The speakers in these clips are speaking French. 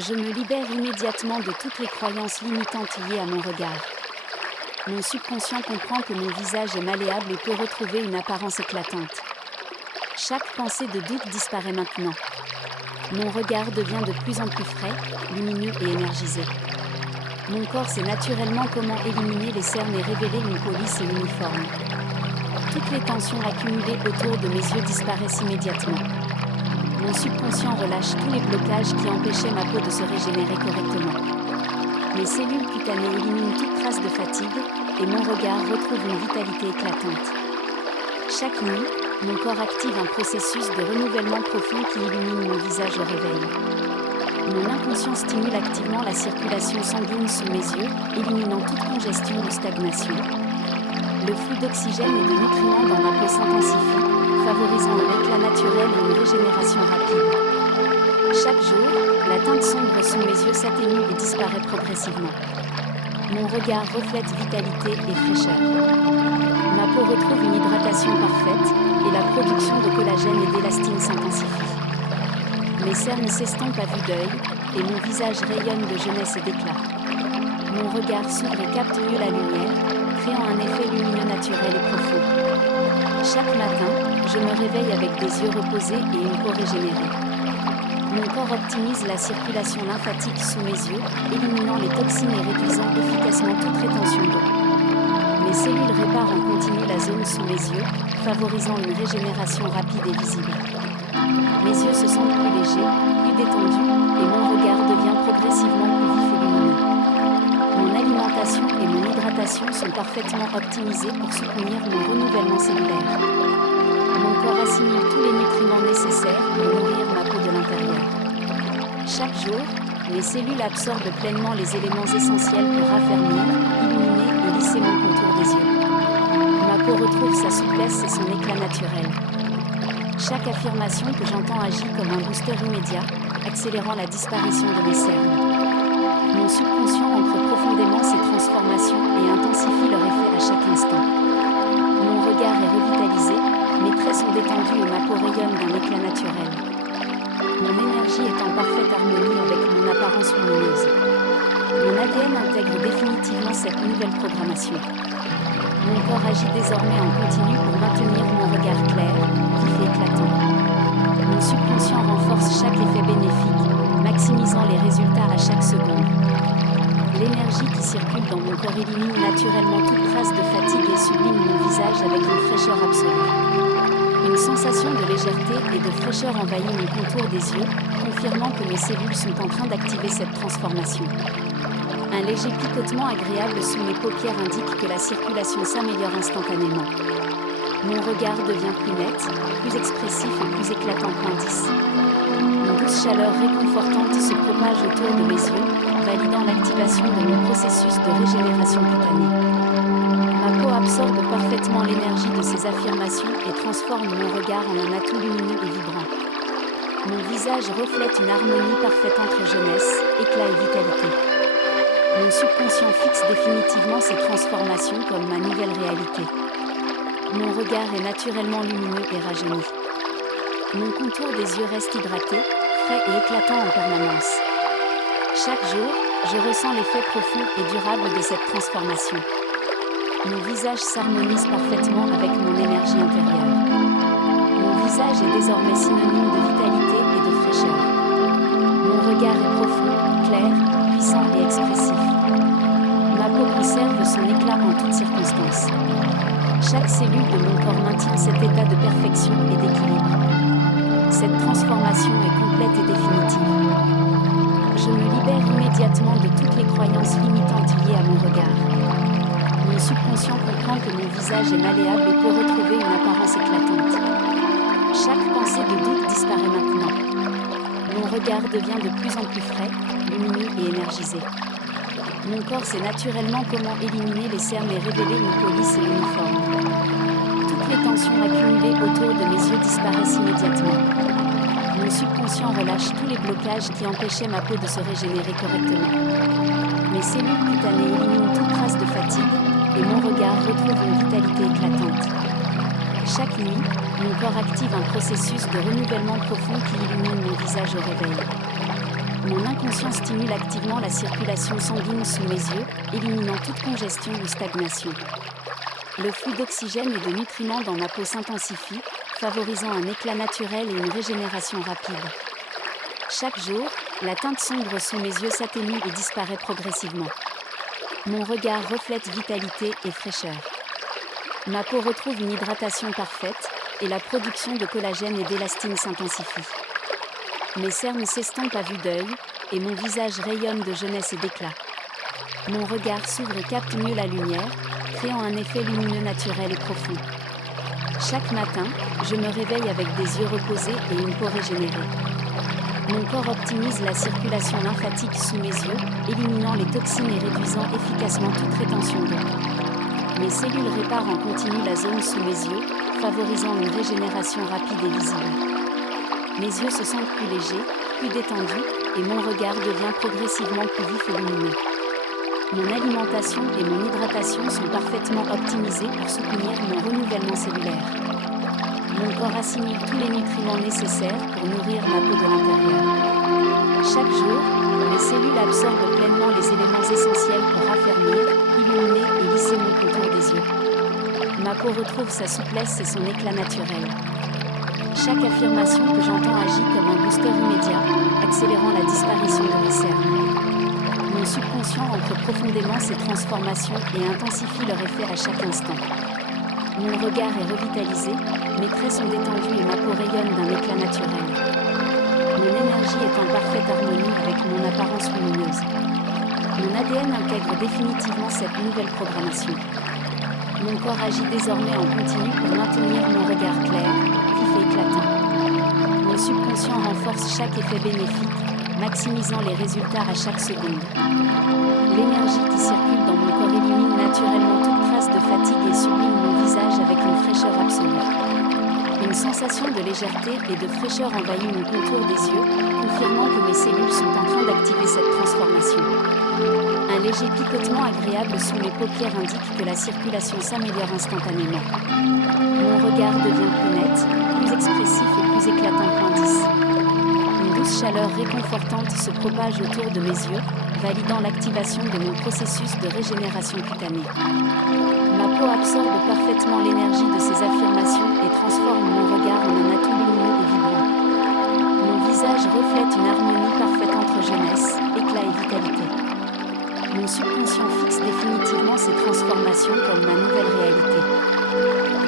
Je me libère immédiatement de toutes les croyances limitantes liées à mon regard. Mon subconscient comprend que mon visage est malléable et peut retrouver une apparence éclatante. Chaque pensée de doute disparaît maintenant. Mon regard devient de plus en plus frais, lumineux et énergisé. Mon corps sait naturellement comment éliminer les cernes et révéler une peau lisse et uniforme. Toutes les tensions accumulées autour de mes yeux disparaissent immédiatement. Mon subconscient relâche tous les blocages qui empêchaient ma peau de se régénérer correctement. Mes cellules cutanées éliminent toute trace de fatigue et mon regard retrouve une vitalité éclatante. Chaque nuit, mon corps active un processus de renouvellement profond qui illumine mon visage au réveil. Mon inconscient stimule activement la circulation sanguine sous mes yeux, éliminant toute congestion ou stagnation. Le flux d'oxygène et de nutriments dans ma peau s'intensifie, favorisant un éclat naturel et une régénération rapide. Chaque jour, la teinte sombre sous mes yeux s'atténue et disparaît progressivement. Mon regard reflète vitalité et fraîcheur. Ma peau retrouve une hydratation parfaite et la production de collagène et d'élastine s'intensifie. Mes cernes s'estompent à vue d'œil et mon visage rayonne de jeunesse et d'éclat. Mon regard s'ouvre et capte mieux la lumière, créant un effet lumineux naturel et profond. Chaque matin, je me réveille avec des yeux reposés et une peau régénérée. Mon corps optimise la circulation lymphatique sous mes yeux, éliminant les toxines et réduisant efficacement toute rétention d'eau. Mes cellules réparent en continu la zone sous mes yeux, favorisant une régénération rapide et visible. Mes yeux se sentent plus légers, plus détendus, et mon regard devient progressivement plus vif et lumineux. Mon alimentation et mon hydratation sont parfaitement optimisées pour soutenir mon renouvellement cellulaire. Mon corps assimile tous les nutriments nécessaires pour nourrir ma peau de l'intérieur. Chaque jour, mes cellules absorbent pleinement les éléments essentiels pour raffermir, illuminer et lisser mon contour des yeux. Ma peau retrouve sa souplesse et son éclat naturel. Chaque affirmation que j'entends agit comme un booster immédiat, accélérant la disparition de mes cernes. Mon subconscient ancre profondément ces transformations et intensifie leur effet à chaque instant. Mon regard est revitalisé, mes traits sont détendus et ma peau rayonne d'un éclat naturel. Mon énergie est en parfaite harmonie avec mon apparence lumineuse. Mon ADN intègre définitivement cette nouvelle programmation. Mon corps agit désormais en continu pour maintenir mon regard clair, vif et éclatant. Mon subconscient renforce chaque effet bénéfique, maximisant les résultats à chaque seconde. L'énergie qui circule dans mon corps élimine naturellement toute trace de fatigue et sublime mon visage avec une fraîcheur absolue. Une sensation de légèreté et de fraîcheur envahit mon contour des yeux, confirmant que mes cellules sont en train d'activer cette transformation. Un léger picotement agréable sous mes paupières indique que la circulation s'améliore instantanément. Mon regard devient plus net, plus expressif et plus éclatant qu'indice. Une douce chaleur réconfortante se propage autour de mes yeux, validant l'activation de mon processus de régénération cutanée. Ma peau absorbe parfaitement l'énergie de ces affirmations et transforme mon regard en un atout lumineux et vibrant. Mon visage reflète une harmonie parfaite entre jeunesse, éclat et vitalité. Mon subconscient fixe définitivement ces transformations comme ma nouvelle réalité. Mon regard est naturellement lumineux et rajeuni. Mon contour des yeux reste hydraté, frais et éclatant en permanence. Chaque jour, je ressens l'effet profond et durable de cette transformation. Mon visage s'harmonise parfaitement avec mon énergie intérieure. Mon visage est désormais synonyme de vitalité et de fraîcheur. Mon regard est profond, clair, puissant et expressif. Ma peau conserve son éclat en toutes circonstances. Chaque cellule de mon corps maintient cet état de perfection et d'équilibre. Cette transformation est complète et définitive. Je me libère immédiatement de toutes les croyances limitantes liées à mon regard. Mon subconscient comprend que mon visage est malléable et peut retrouver une apparence éclatante. Chaque pensée de doute disparaît maintenant. Mon regard devient de plus en plus frais, lumineux et énergisé. Mon corps sait naturellement comment éliminer les cernes et révéler une peau lisse et uniforme. Toutes les tensions accumulées autour de mes yeux disparaissent immédiatement. Mon subconscient relâche tous les blocages qui empêchaient ma peau de se régénérer correctement. Mes cellules cutanées éliminent toute trace de fatigue et mon regard retrouve une vitalité éclatante. Chaque nuit, mon corps active un processus de renouvellement profond qui illumine mon visage au réveil. Mon inconscient stimule activement la circulation sanguine sous mes yeux, éliminant toute congestion ou stagnation. Le flux d'oxygène et de nutriments dans ma peau s'intensifie, favorisant un éclat naturel et une régénération rapide. Chaque jour, la teinte sombre sous mes yeux s'atténue et disparaît progressivement. Mon regard reflète vitalité et fraîcheur. Ma peau retrouve une hydratation parfaite, et la production de collagène et d'élastine s'intensifie. Mes cernes s'estompent à vue d'œil, et mon visage rayonne de jeunesse et d'éclat. Mon regard s'ouvre et capte mieux la lumière, créant un effet lumineux naturel et profond. Chaque matin, je me réveille avec des yeux reposés et une peau régénérée. Mon corps optimise la circulation lymphatique sous mes yeux, éliminant les toxines et réduisant efficacement toute rétention d'eau. Mes cellules réparent en continu la zone sous mes yeux, favorisant une régénération rapide et visible. Mes yeux se sentent plus légers, plus détendus, et mon regard devient progressivement plus vif et lumineux. Mon alimentation et mon hydratation sont parfaitement optimisées pour soutenir mon renouvellement cellulaire. Mon corps assimile tous les nutriments nécessaires pour nourrir ma peau de l'intérieur. Chaque jour, mes cellules absorbent pleinement les éléments essentiels pour raffermir, illuminer et lisser mon contour des yeux. Ma peau retrouve sa souplesse et son éclat naturel. Chaque affirmation que j'entends agit comme un booster immédiat, accélérant la disparition de mes cernes. Mon subconscient ancre profondément ces transformations et intensifie leur effet à chaque instant. Mon regard est revitalisé, mes traits sont détendus et ma peau rayonne d'un éclat naturel. Mon énergie est en parfaite harmonie avec mon apparence lumineuse. Mon ADN intègre définitivement cette nouvelle programmation. Mon corps agit désormais en continu pour maintenir mon regard clair, vif et éclatant. Mon subconscient renforce chaque effet bénéfique, maximisant les résultats à chaque seconde. L'énergie qui circule dans mon corps élimine naturellement toute trace de fatigue et sublime mon visage avec une fraîcheur absolue. Une sensation de légèreté et de fraîcheur envahit mon contour des yeux, confirmant que mes cellules sont en train d'activer cette transformation. Un léger picotement agréable sous mes paupières indique que la circulation s'améliore instantanément. Mon regard devient plus net, plus expressif et plus éclatant. Point 10. Une douce chaleur réconfortante se propage autour de mes yeux, validant l'activation de mon processus de régénération cutanée. Ma peau absorbe parfaitement l'énergie de ces affirmations et transforme mon regard en un atout lumineux et vibrant. Mon visage reflète une harmonie parfaite entre jeunesse, éclat et vitalité. Mon subconscient fixe définitivement ces transformations comme ma nouvelle réalité.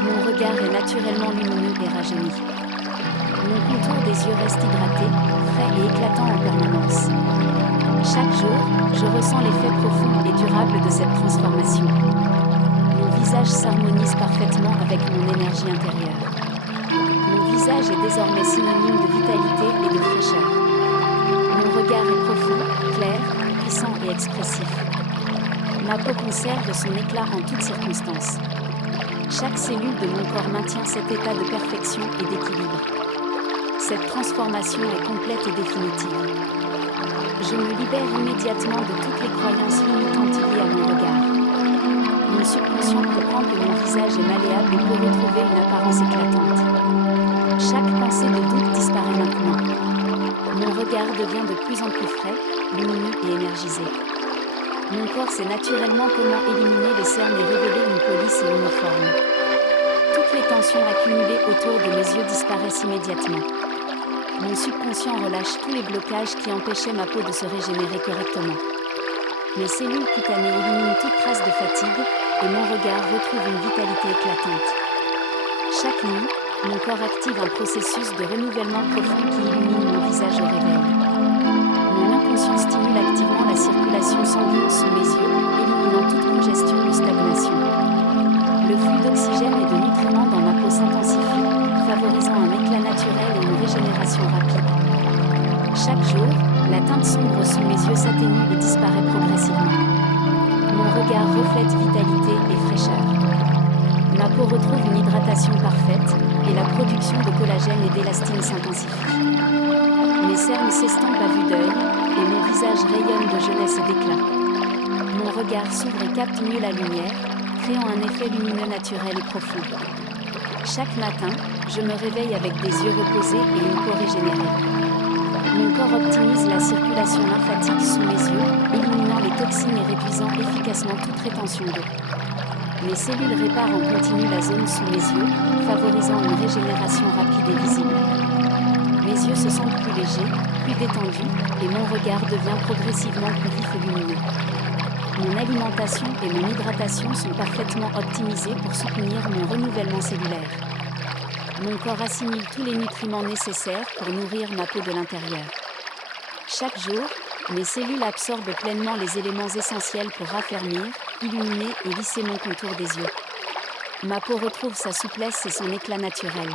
Mon regard est naturellement lumineux et rajeuni. Mon contour des yeux reste hydraté, frais et éclatant en permanence. Chaque jour, je ressens l'effet profond et durable de cette transformation. Mon visage s'harmonise parfaitement avec mon énergie intérieure. Mon visage est désormais synonyme de vitalité et de fraîcheur. Mon regard est profond, clair, puissant et expressif. Ma peau conserve son éclat en toutes circonstances. Chaque cellule de mon corps maintient cet état de perfection et d'équilibre. Cette transformation est complète et définitive. Je me libère immédiatement de toutes les croyances limitantes liées à mon regard. Mon subconscient comprend que mon visage est malléable et peut retrouver une apparence éclatante. Chaque pensée de doute disparaît maintenant. Mon regard devient de plus en plus frais, lumineux et énergisé. Mon corps sait naturellement comment éliminer les cernes et révéler une peau lisse et uniforme. Toutes les tensions accumulées autour de mes yeux disparaissent immédiatement. Mon subconscient relâche tous les blocages qui empêchaient ma peau de se régénérer correctement. Mes cellules cutanées éliminent toute trace de fatigue et mon regard retrouve une vitalité éclatante. Chaque nuit, mon corps active un processus de renouvellement profond qui illumine mon visage au réveil. Mon inconscient stimule activement la circulation sanguine sous mes yeux, éliminant toute congestion ou stagnation. Le flux d'oxygène et de nutriments dans ma peau s'intensifie, favorisant un éclat naturel et une régénération rapide. Chaque jour, la teinte sombre sous mes yeux s'atténue et disparaît progressivement. Mon regard reflète vitalité et fraîcheur. Ma peau retrouve une hydratation parfaite et la production de collagène et d'élastine s'intensifie. Mes cernes s'estompent à vue d'œil et mon visage rayonne de jeunesse et d'éclat. Mon regard s'ouvre et capte mieux la lumière, créant un effet lumineux naturel et profond. Chaque matin, je me réveille avec des yeux reposés et une peau régénérée. Mon corps optimise la circulation lymphatique sous mes yeux, éliminant les toxines et réduisant efficacement toute rétention d'eau. Mes cellules réparent en continu la zone sous mes yeux, favorisant une régénération rapide et visible. Mes yeux se sentent plus légers, plus détendus, et mon regard devient progressivement plus vif et lumineux. Mon alimentation et mon hydratation sont parfaitement optimisées pour soutenir mon renouvellement cellulaire. Mon corps assimile tous les nutriments nécessaires pour nourrir ma peau de l'intérieur. Chaque jour, mes cellules absorbent pleinement les éléments essentiels pour raffermir, illuminer et lisser mon contour des yeux. Ma peau retrouve sa souplesse et son éclat naturel.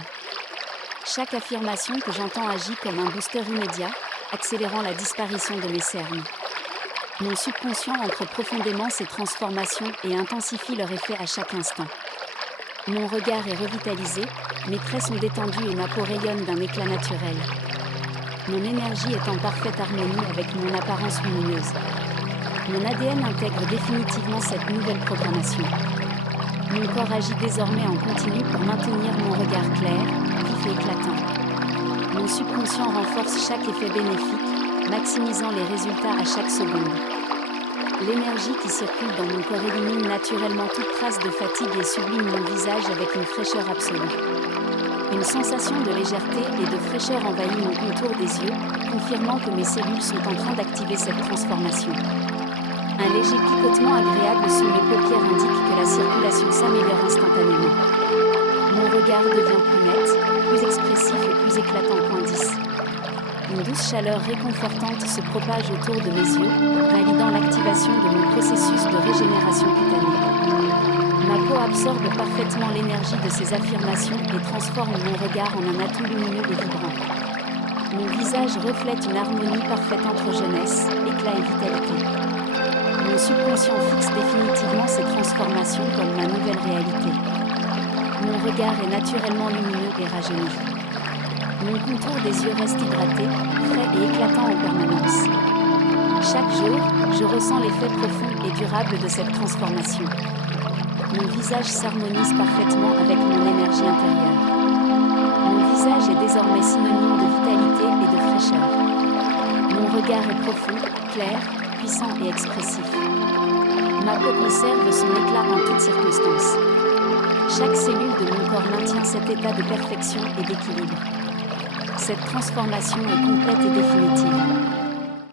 Chaque affirmation que j'entends agit comme un booster immédiat, accélérant la disparition de mes cernes. Mon subconscient ancre profondément ces transformations et intensifie leur effet à chaque instant. Mon regard est revitalisé, mes traits sont détendus et ma peau rayonne d'un éclat naturel. Mon énergie est en parfaite harmonie avec mon apparence lumineuse. Mon ADN intègre définitivement cette nouvelle programmation. Mon corps agit désormais en continu pour maintenir mon regard clair, vif et éclatant. Mon subconscient renforce chaque effet bénéfique, maximisant les résultats à chaque seconde. L'énergie qui circule dans mon corps élimine naturellement toute trace de fatigue et sublime mon visage avec une fraîcheur absolue. Une sensation de légèreté et de fraîcheur envahit mon contour des yeux, confirmant que mes cellules sont en train d'activer cette transformation. Un léger picotement agréable sous mes paupières indique que la circulation s'améliore instantanément. Mon regard devient plus net, plus expressif et plus éclatant qu'indice. Une douce chaleur réconfortante se propage autour de mes yeux, validant l'activation de mon processus de régénération cutanée. Ma peau absorbe parfaitement l'énergie de ces affirmations et transforme mon regard en un atout lumineux et vibrant. Mon visage reflète une harmonie parfaite entre jeunesse, éclat et vitalité. Mon subconscient fixe définitivement ces transformations comme ma nouvelle réalité. Mon regard est naturellement lumineux et rajeuni. Mon contour des yeux reste hydraté, frais et éclatant en permanence. Chaque jour, je ressens l'effet profond et durable de cette transformation. Mon visage s'harmonise parfaitement avec mon énergie intérieure. Mon visage est désormais synonyme de vitalité et de fraîcheur. Mon regard est profond, clair, puissant et expressif. Ma peau conserve son éclat en toutes circonstances. Chaque cellule de mon corps maintient cet état de perfection et d'équilibre. Cette transformation est complète et définitive.